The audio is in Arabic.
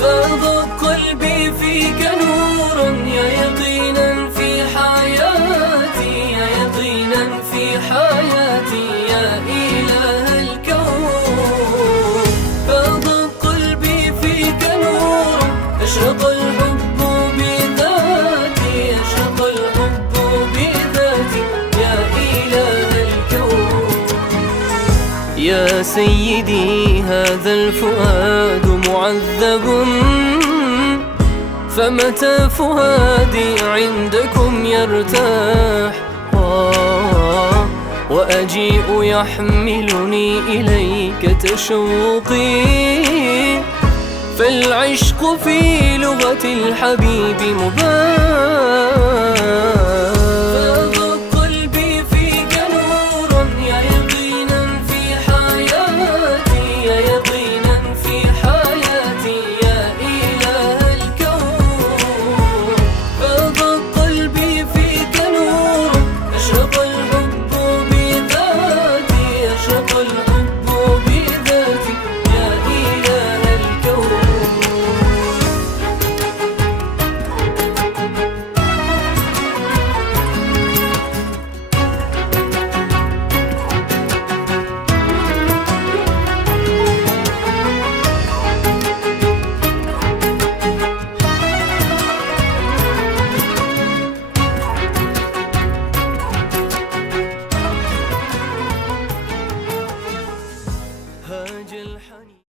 فاض قلبي فيك نورا يا يقينا في حياتي، يا يقينا في حياتي يا إله الكون. فاض قلبي فيك نورا أشرق الحب بذاتي، أشرق الحب بذاتي يا إله الكون. يا سيدي هذا الفؤاد معذب، فمتى فؤادي عندكم يرتاح وأجيء يحملني إليك تشوقي، فالعشق في لغة الحبيب مباح.